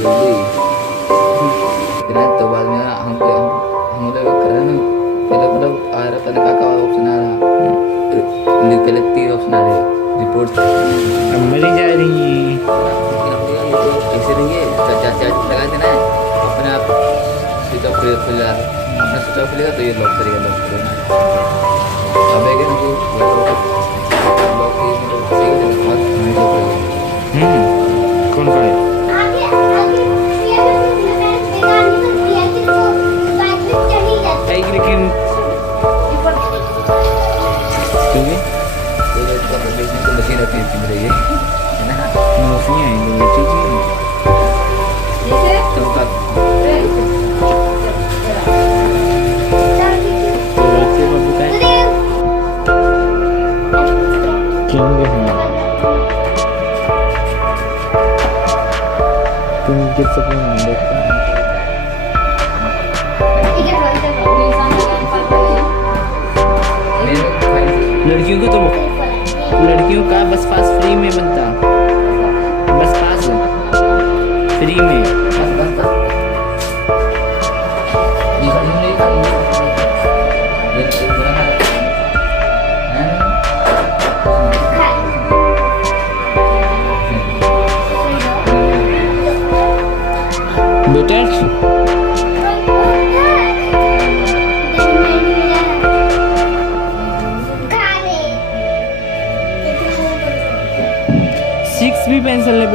गई फिर तो बाद में हम लोग कर रहे ना पहले मतलब आ रहा था ना का ऑप्शन आ रहा पहले 3 ऑप्शन आ रहे रिपोर्ट अब मरी जा रही है। कैसे रही है चार्ज लगा देना है अपने आप स्विच ऑफ खुल जा अपना स्विच ऑफ खुलेगा तो ये लॉक करेगा लॉक करेगा अब है कि लॉक कौन का है? लेकिन मशीन होती है ये है ना मौसमी आएंगे ठीक है तुमका क्यों तुम गिर सकते हो देखो लड़कियों को तो लड़कियों का बस पास फ्री में बनता बस पास फ्री में बेटा 6 भी पेंसिल ले